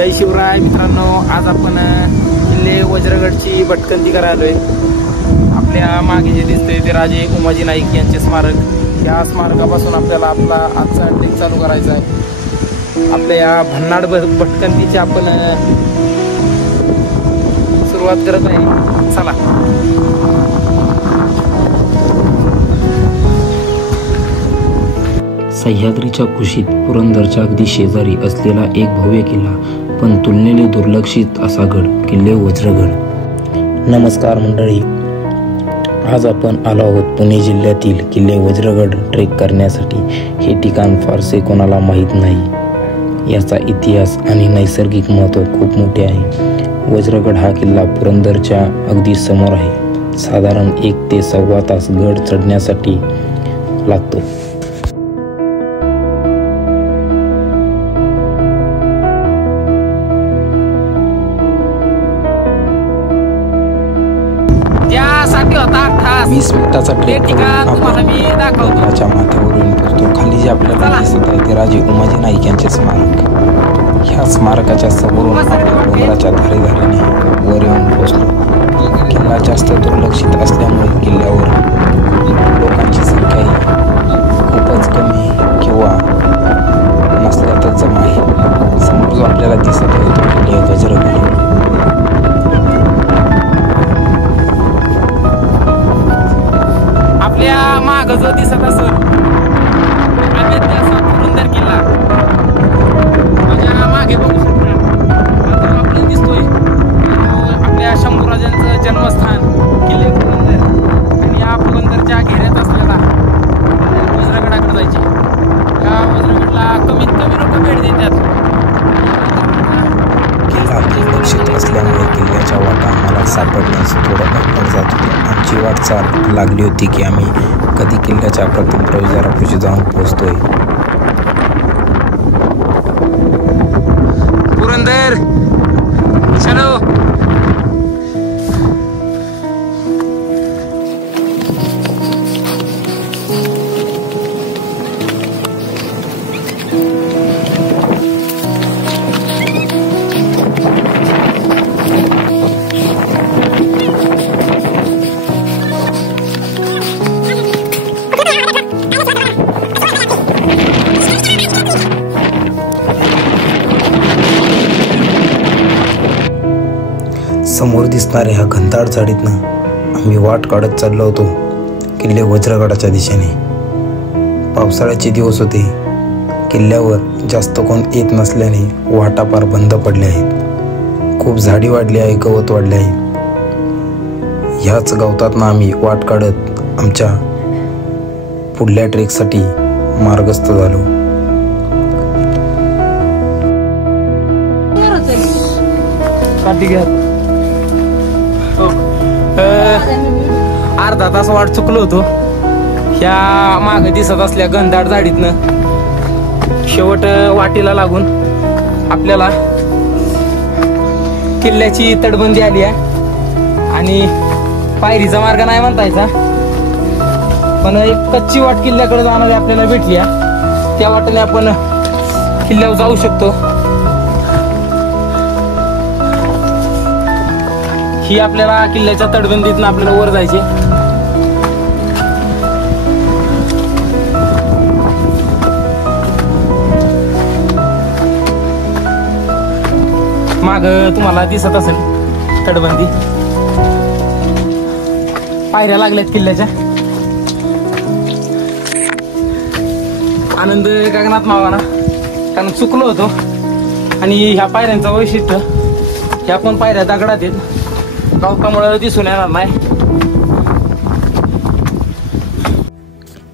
जय शिवराय मित्रांनो, आज आपण किल्ले वज्रगडची भटकंती करायला आलोय। आपल्या मागे जे दिसतंय ते राजे उमाजी नाईक यांचे स्मारक। या स्मारकापासून आपल्याला आपला आजचा ट्रेक चालू करायचा आहे। आपल्या या भन्नाड भटकंतीची आपण सुरुवात करत आहे। चला। सह्याद्रीच्या कुशीत पुरंदरच्या अगदी शेजारी असलेला एक भव्य किल्ला, पण तुलनेने दुर्लक्षित असा गड, किल्ले वज्रगड। नमस्कार मंडळी, आज आपण आलो आहोत पुणे जिल्ह्यातील किल्ले वज्रगड ट्रेक करण्यासाठी। हे ठिकाण फारसे कोणाला माहीत नाही। याचा इतिहास आणि नैसर्गिक महत्त्व खूप मोठे आहे। वज्रगड हा किल्ला पुरंदरच्या अगदी समोर आहे। साधारण 1 ते सव्वा तास गड चढण्यासाठी लागतो। त्यासाठी होता 20 मिनिटाचा ट्रेक तुम्हाला मी दाखवतो। माथ्यावरून पोहोचतो। खाली जे आपल्याला दिसत आहे ते राजे उमाजी नाईक यांचे स्मारक। ह्या स्मारकाच्या समोरून आपण डोंगराच्या धारेधारेने वर येऊन पोहोचलो। किल्ला जास्त दुर्लक्षित असल्यामुळे किल्ल्यावर लोकांची संख्याही खूपच कमी किंवा नसल्यातच जमा आहे। समोर जो आपल्याला दिसत आहे तो किल्ले वज्रगड। आपल्या माग जो दिसत असेल पुरंदर किल्ला, माझ्या मागे बघू शकता आपल्याला दिसतोय आपल्या शंभूराजांचं जन्मस्थान किल्ले पुरंदर। आणि या पुरंदरच्या घेऱ्यात असलेला वज्रगडाकडे जायचे। या वज्रगडला कमीत कमी लोक भेट देतात। किल्ला दुर्लक्षित असल्यामुळे किल्ल्याच्या वाटा आम्हाला सापडण्यास थोडं अवघड जात होते। आमची वाटचाल लागली होती की आम्ही कधी किल्ल्याच्या प्रथम प्रवेशद्वारापाशी जाऊन पोहोचतोय। पुरंदर चलो। समोर दिसणाऱ्या ह्या घनदाट झाडीतनं आम्ही वाट काढत चाललो होतो किल्ले वज्रगडाच्या दिशेने। पावसाळ्याचे दिवस होते। किल्ल्यावर जास्त कोण येत नसल्याने वाटा पार बंद पडल्या आहेत। खूप झाडी वाढली आहे, गवत वाढले आहे। ह्याच गवतातनं आम्ही वाट काढत आमच्या पुढल्या ट्रेकसाठी मार्गस्थ झालो। अर्धा तास वाट चुकलो होतो ह्या मागे दिसत असल्या घनदाट झाडीतनं। शेवट वाटेला लागून आपल्याला किल्ल्याची तटबंदी आली आहे आणि पायरीचा मार्ग नाही म्हणता यायचा, पण एक कच्ची वाट किल्ल्याकडे जाणारी आपल्याला भेटली आहे। त्या वाटेने आपण किल्ल्यावर जाऊ शकतो। ही आपल्याला किल्ल्याच्या तटबंदीतून आपल्याला वर जायचे। माग तुम्हाला दिसत असेल तटबंदी, पायऱ्या लागल्यात किल्ल्याच्या। आनंद गगनात मावाना, कारण चुकलो होतो। आणि ह्या पायऱ्यांचं वैशिष्ट्य, ह्या पण पायऱ्या दगडात आहेत, गवतामुळे दिसून येणार नाही।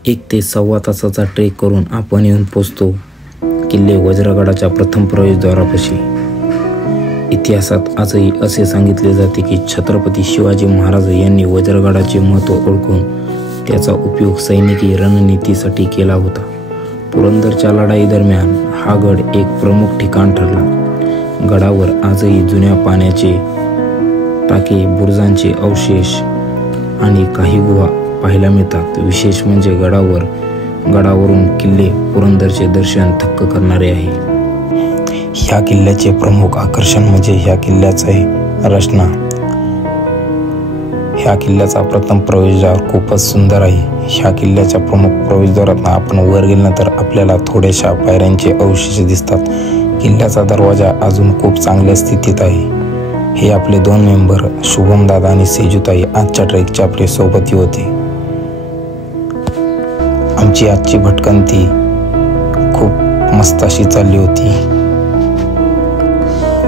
1 ते सव्वा तासाचा ट्रेक करून आपण येऊन पोहोचतो किल्ले वज्रगडाच्या प्रथम प्रवेशद्वारापाशी। इतिहासात आजही असे सांगितले जाते की छत्रपती शिवाजी महाराज यांनी वज्रगडाचे महत्त्व ओळखून त्याचा उपयोग सैनिकी रणनीतीसाठी केला होता। पुरंदरच्या लढाई दरम्यान हा गड एक प्रमुख ठिकाण ठरला। गडावर आजही जुन्या पाण्याचे टाके, बुरुजांचे अवशेष आणि काही गुहा पाहायला मिळतात। विशेष म्हणजे गडावरून किल्ले पुरंदरचे दर्शन थक्क करणारे आहे। ह्या किल्ल्याचे प्रमुख आकर्षण म्हणजे ह्या किल्ल्याची रचना. ह्या किल्ल्याचा प्रथम प्रवेशद्वार खूपच सुंदर आहे. ह्या किल्ल्याच्या प्रमुख प्रवेशद्वारातून आपण वर गेल्यानंतर आपल्याला थोड्याशा पायऱ्यांचे अवशेष दिसतात. किल्ल्याचा दरवाजा अजून खूप चांगल्या स्थितीत आहे. हे आपले 2 मेंबर शुभम दादा आणि सेजूताई आजच्या ट्रेकच्या आपले सोबती होते. आमची आजची भटकंती खूप मस्त अशी चालली होती.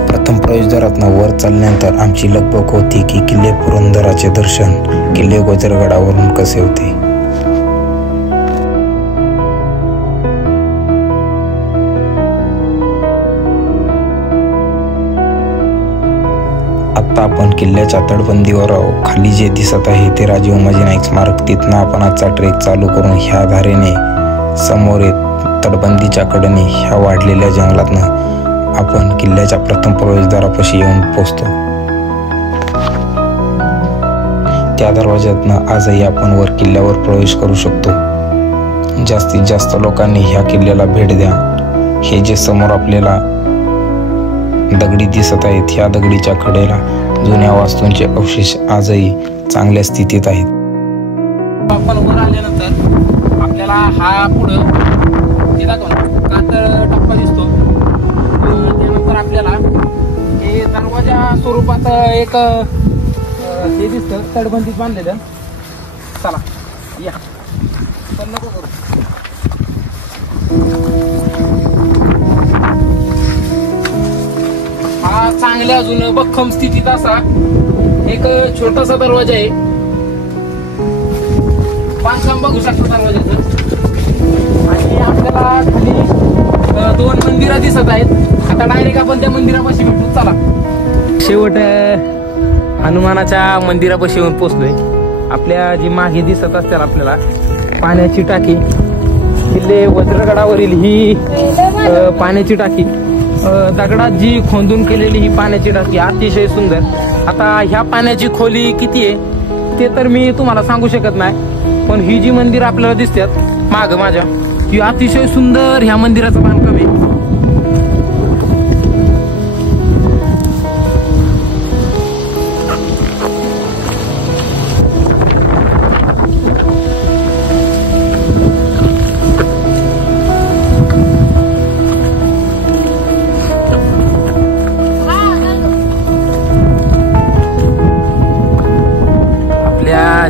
प्रथम प्रवेशद्वारातून वर चालल्यानंतर आमची लगबग होती की किल्ले पुरंदराचे दर्शन किल्ले वज्रगडावरून कसे होते. आता आपण किल्ल्याच्या तटबंदीवर आहोत. खाली जे दिसत आहे ते राजे उमाजी नाईक स्मारक. तिथनं आपण आजचा ट्रेक चालू करून ह्या धारेने समोर तटबंदीच्या कडेने ह्या वाढलेल्या जंगलातनं आपण किल्ल्याच्या प्रथम प्रवेशद्वारापाशी येऊन पोहोचतो. त्या दरवाज्यातनं आजही आपण वर किल्ल्यावर प्रवेश करू शकतो. जास्तीत जास्त लोकांनी ह्या किल्ल्याला भेट द्या. हे जे समोर आपल्याला दगडी दिसत आहेत, ह्या दगडीच्या कडेला जुन्या वास्तूंचे अवशेष आजही चांगल्या स्थितीत आहेत. आपण वर आल्यानंतर आपल्याला हा पुढं कातर टप्पा दिसतो. त्यानंतर आपल्याला हे दरवाजा स्वरूपात एक हे दिसतं तटबंदीत बांधलेलं. चला या पण नको करू. हा चांगल्या अजून भक्कम स्थितीत असा एक छोटासा दरवाजा आहे. बांधकाम बघू शकतो दरवाजाचं. आणि आपल्याला खाली 2 मंदिरं दिसत आहेत. आता डायरेक्ट आपण त्या मंदिरापाशी भेटू. चला शेवट हनुमानाच्या मंदिरापाशी येऊन पोचलोय. आपल्या जी मागे दिसत असतील आपल्याला पाण्याची टाकी, किल्ले वज्रगडावरील ही पाण्याची टाकी, दगडात जी खोदून केलेली ही पाण्याची टाकी अतिशय सुंदर. आता ह्या पाण्याची खोली किती आहे ते तर मी तुम्हाला सांगू शकत नाही, पण ही जी मंदिर आपल्याला दिसतात माग माझ्या, ही अतिशय सुंदर ह्या मंदिराचं बांधकाम आहे.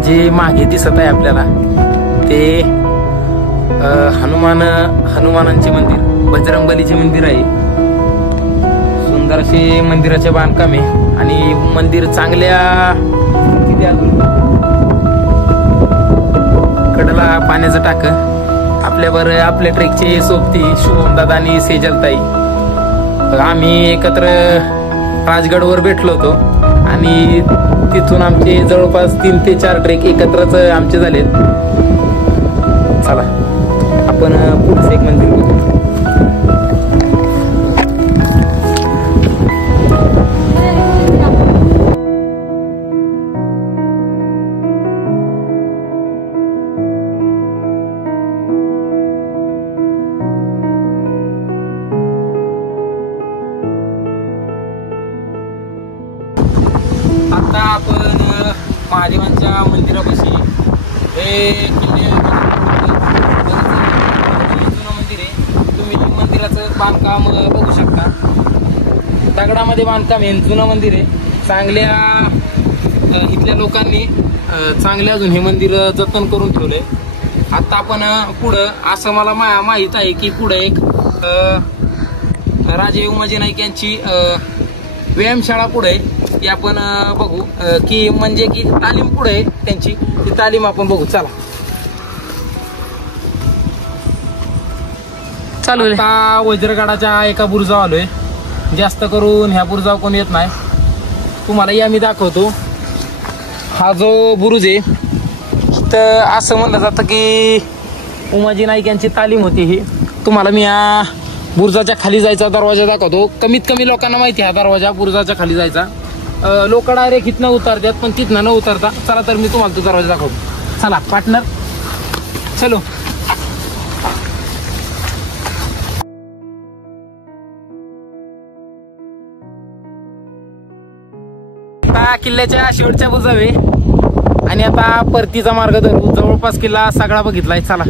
जे मागे दिसत आहे आपल्याला ते हनुमानांचे मंदिर, बजरंगबलीचे मंदिर आहे. सुंदर असे मंदिराचे बांधकाम आहे आणि मंदिर चांगल्या किती अजून कडला पाण्याचं टाक. आपल्यावर आपल्या ट्रेकचे सोबती शुभमदादा आणि सेजलताई आम्ही एकत्र राजगडवर भेटलो होतो आणि तिथून आमचे जवळपास 3 ते 4 ट्रेक एकत्रच आमचे झालेत. चला आपण पुढचं एक मंदिर बघू. आता आपण महादेवांच्या मंदिरापाशी हे किल्ले जुनं मंदिर आहे. तुम्ही मंदिराचं बांधकाम बघू शकता. दगडामध्ये बांधकाम आहे, जुनं मंदिर आहे. चांगल्या इथल्या लोकांनी चांगले अजून हे मंदिर जतन करून ठेवलंय. आता आपण पुढं असं मला माहीत आहे की पुढे एक राजे उमाजी नाईक यांची व्यायामशाळा पुढे ती आपण बघू की म्हणजे की तालीम पुढे त्यांची ती तालीम आपण बघू. चला चालू. आता वज्रगडाच्या एका बुरुजावर आलोय. जास्त करून ह्या बुरुजावर कोण येत नाही. तुम्हाला या मी दाखवतो. हा जो बुरुज आहे तर असं म्हणलं जातं की उमाजी नाईक यांची तालीम होती ही. तुम्हाला मी या बुरुजाच्या खाली जायचा दरवाजा दाखवतो. कमीत कमी लोकांना माहिती आहे हा दरवाजा बुरुजाच्या खाली जायचा. लोक डायरेक्ट इथनं उतरतात पण तिथनं न उतरता. चला तर मी तुम्हाला तो दरवाजा दाखवतो. चला पार्टनर चलो. आता किल्ल्याच्या शेवटच्या बुजावे आणि आता परतीचा मार्ग धरू. जवळपास किल्ला सगळा बघितलाय. चला.